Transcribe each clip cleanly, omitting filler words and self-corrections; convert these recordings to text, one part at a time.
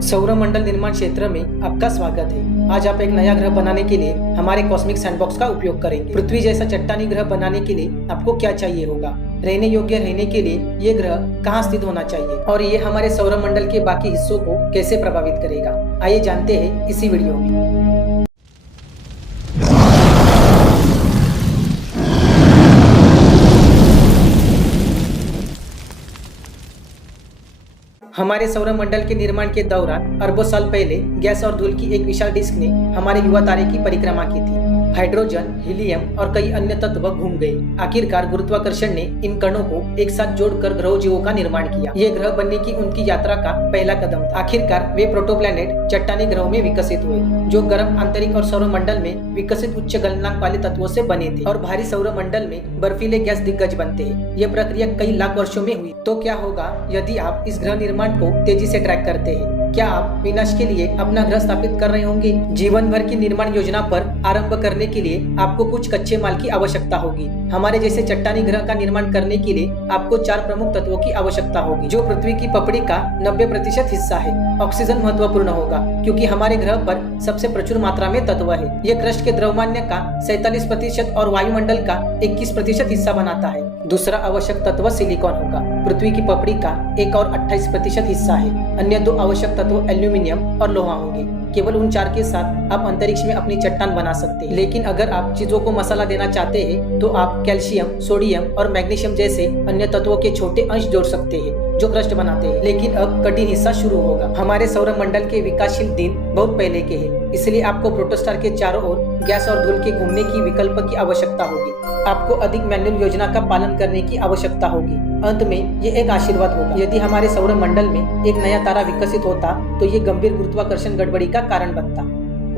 सौरमंडल निर्माण क्षेत्र में आपका स्वागत है। आज आप एक नया ग्रह बनाने के लिए हमारे कॉस्मिक सैंडबॉक्स का उपयोग करेंगे। पृथ्वी जैसा चट्टानी ग्रह बनाने के लिए आपको क्या चाहिए होगा, रहने योग्य रहने के लिए ये ग्रह कहाँ स्थित होना चाहिए और ये हमारे सौरमंडल के बाकी हिस्सों को कैसे प्रभावित करेगा, आइए जानते हैं इसी वीडियो में। हमारे सौरमंडल के निर्माण के दौरान अरबों साल पहले गैस और धूल की एक विशाल डिस्क ने हमारे युवा तारे की परिक्रमा की थी। हाइड्रोजन, हीलियम और कई अन्य तत्व घूम गए। आखिरकार गुरुत्वाकर्षण ने इन कणों को एक साथ जोड़कर ग्रह जीवों का निर्माण किया। ये ग्रह बनने की उनकी यात्रा का पहला कदम था। आखिरकार वे प्रोटोप्लैनेट चट्टानी ग्रहों में विकसित हुए, जो गर्म आंतरिक और सौरमंडल में विकसित उच्च गलनांक वाले तत्वों से बने थे और भारी सौरमंडल में बर्फीले गैस दिग्गज बनते हैं। यह प्रक्रिया कई लाख वर्षों में हुई। तो क्या होगा यदि आप इस ग्रह निर्माण को तेजी से ट्रैक करते हैं? क्या आप विनाश के लिए अपना ग्रह स्थापित कर रहे होंगे? जीवन भर की निर्माण योजना पर आरंभ करने के लिए आपको कुछ कच्चे माल की आवश्यकता होगी। हमारे जैसे चट्टानी ग्रह का निर्माण करने के लिए आपको 4 प्रमुख तत्वों की आवश्यकता होगी, जो पृथ्वी की पपड़ी का 90% हिस्सा है। ऑक्सीजन महत्वपूर्ण होगा क्योंकि हमारे ग्रह पर सबसे प्रचुर मात्रा में तत्व है। यह क्रस्ट के द्रव्यमान्य का 47% और वायुमंडल का 21% हिस्सा बनाता है। दूसरा आवश्यक तत्व सिलिकॉन होगा, पृथ्वी की पपड़ी का 1 और 28% हिस्सा है। अन्य 2 आवश्यक तत्व एल्यूमिनियम और लोहा होंगे। केवल उन 4 के साथ आप अंतरिक्ष में अपनी चट्टान बना सकते हैं। लेकिन अगर आप चीजों को मसाला देना चाहते हैं तो आप कैल्शियम, सोडियम और मैग्नीशियम जैसे अन्य तत्वों के छोटे अंश जोड़ सकते हैं जो क्रस्ट बनाते हैं। लेकिन अब कठिन हिस्सा शुरू होगा। हमारे सौरमंडल के विकासशील दिन बहुत पहले के हैं, इसलिए आपको प्रोटोस्टार के चारों ओर गैस और धूल के घूमने की विकल्प की आवश्यकता होगी। आपको अधिक मैनुअल योजना का पालन करने की आवश्यकता होगी। अंत में ये एक आशीर्वाद होगा। यदि हमारे सौरमंडल में एक नया तारा विकसित होता तो ये गंभीर गुरुत्वाकर्षण गड़बड़ी का कारण बनता।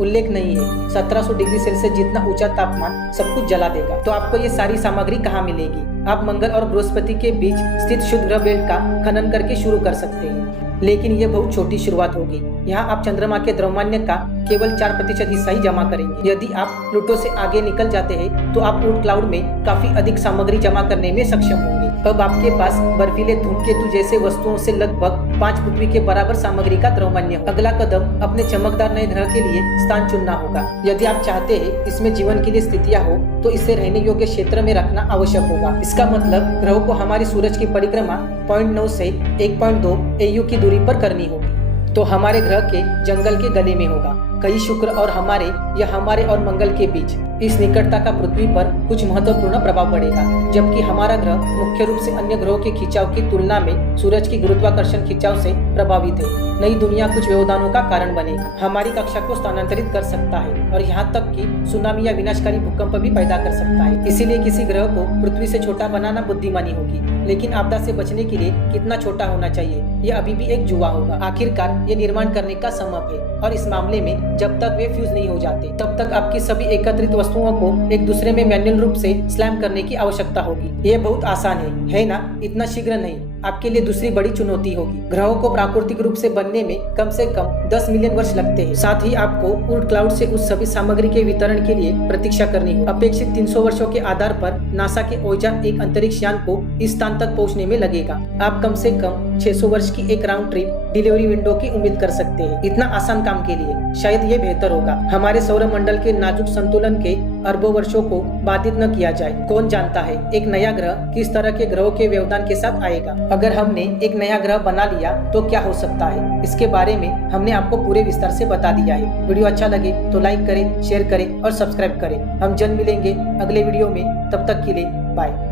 उल्लेख नहीं है 1700 डिग्री सेल्सियस जितना ऊंचा तापमान सब कुछ जला देगा। तो आपको ये सारी सामग्री कहाँ मिलेगी? आप मंगल और बृहस्पति के बीच स्थित शुद्ध ग्रह बेल्ट का खनन करके शुरू कर सकते हैं, लेकिन ये बहुत छोटी शुरुआत होगी। यहाँ आप चंद्रमा के द्रव्यमान्य का केवल 4% हिस्सा ही जमा करेंगे। यदि आप प्लूटो से आगे निकल जाते हैं तो आप ऊर्ट क्लाउड में काफी अधिक सामग्री जमा करने में सक्षम होंगे। अब आपके पास बर्फीले धूमकेतु जैसे वस्तुओं से लगभग 5 पृथ्वी के बराबर सामग्री का द्रव्यमान्य। अगला कदम अपने चमकदार नए ग्रह के लिए स्थान चुनना होगा। यदि आप चाहते हैं इसमें जीवन के लिए स्थितियां हो तो इसे रहने योग्य क्षेत्र में रखना आवश्यक होगा। इसका मतलब ग्रहों को हमारी सूरज की परिक्रमा 0.9 से 1.2 AU की दूरी पर करनी होगी। तो हमारे ग्रह के जंगल के गले में होगा, कई शुक्र और हमारे या हमारे और मंगल के बीच। इस निकटता का पृथ्वी पर कुछ महत्वपूर्ण प्रभाव पड़ेगा, जबकि हमारा ग्रह मुख्य रूप से अन्य ग्रहों के खिंचाव की तुलना में सूरज की गुरुत्वाकर्षण खिंचाव से प्रभावित है। नई दुनिया कुछ व्यवधानों का कारण बनेगा, हमारी कक्षा को स्थानांतरित कर सकता है और यहाँ तक कि सुनामी या विनाशकारी भूकंप भी पैदा कर सकता है। इसीलिए किसी ग्रह को पृथ्वी से छोटा बनाना बुद्धिमानी होगी, लेकिन आपदा से बचने के लिए कितना छोटा होना चाहिए यह अभी भी एक जुआ होगा। आखिरकार ये निर्माण करने का समय है और इस मामले में जब तक वे फ्यूज नहीं हो जाते तब तक आपकी सभी एकत्रित वस्तुओं को एक दूसरे में मैन्युअल रूप से स्लैम करने की आवश्यकता होगी। ये बहुत आसान है ना? इतना शीघ्र नहीं, आपके लिए दूसरी बड़ी चुनौती होगी। ग्रहों को प्राकृतिक रूप से बनने में कम से कम 10 मिलियन वर्ष लगते हैं। साथ ही आपको ऊर्ट क्लाउड से उस सभी सामग्री के वितरण के लिए प्रतीक्षा करनी होगी। अपेक्षित 300 वर्षों के आधार पर नासा के ओजा एक अंतरिक्ष यान को इस स्थान तक पहुंचने में लगेगा। आप कम से कम 600 वर्ष की एक राउंड ट्रिप डिलीवरी विंडो की उम्मीद कर सकते हैं। इतना आसान काम के लिए शायद ये बेहतर होगा हमारे सौरमंडल के नाजुक संतुलन के अरबों वर्षों को बाधित न किया जाए। कौन जानता है एक नया ग्रह किस तरह के ग्रहों के व्यवधान के साथ आएगा। अगर हमने एक नया ग्रह बना लिया तो क्या हो सकता है, इसके बारे में हमने आपको पूरे विस्तार से बता दिया है। वीडियो अच्छा लगे तो लाइक करें, शेयर करें और सब्सक्राइब करें। हम जल्द मिलेंगे अगले वीडियो में, तब तक के लिए बाय।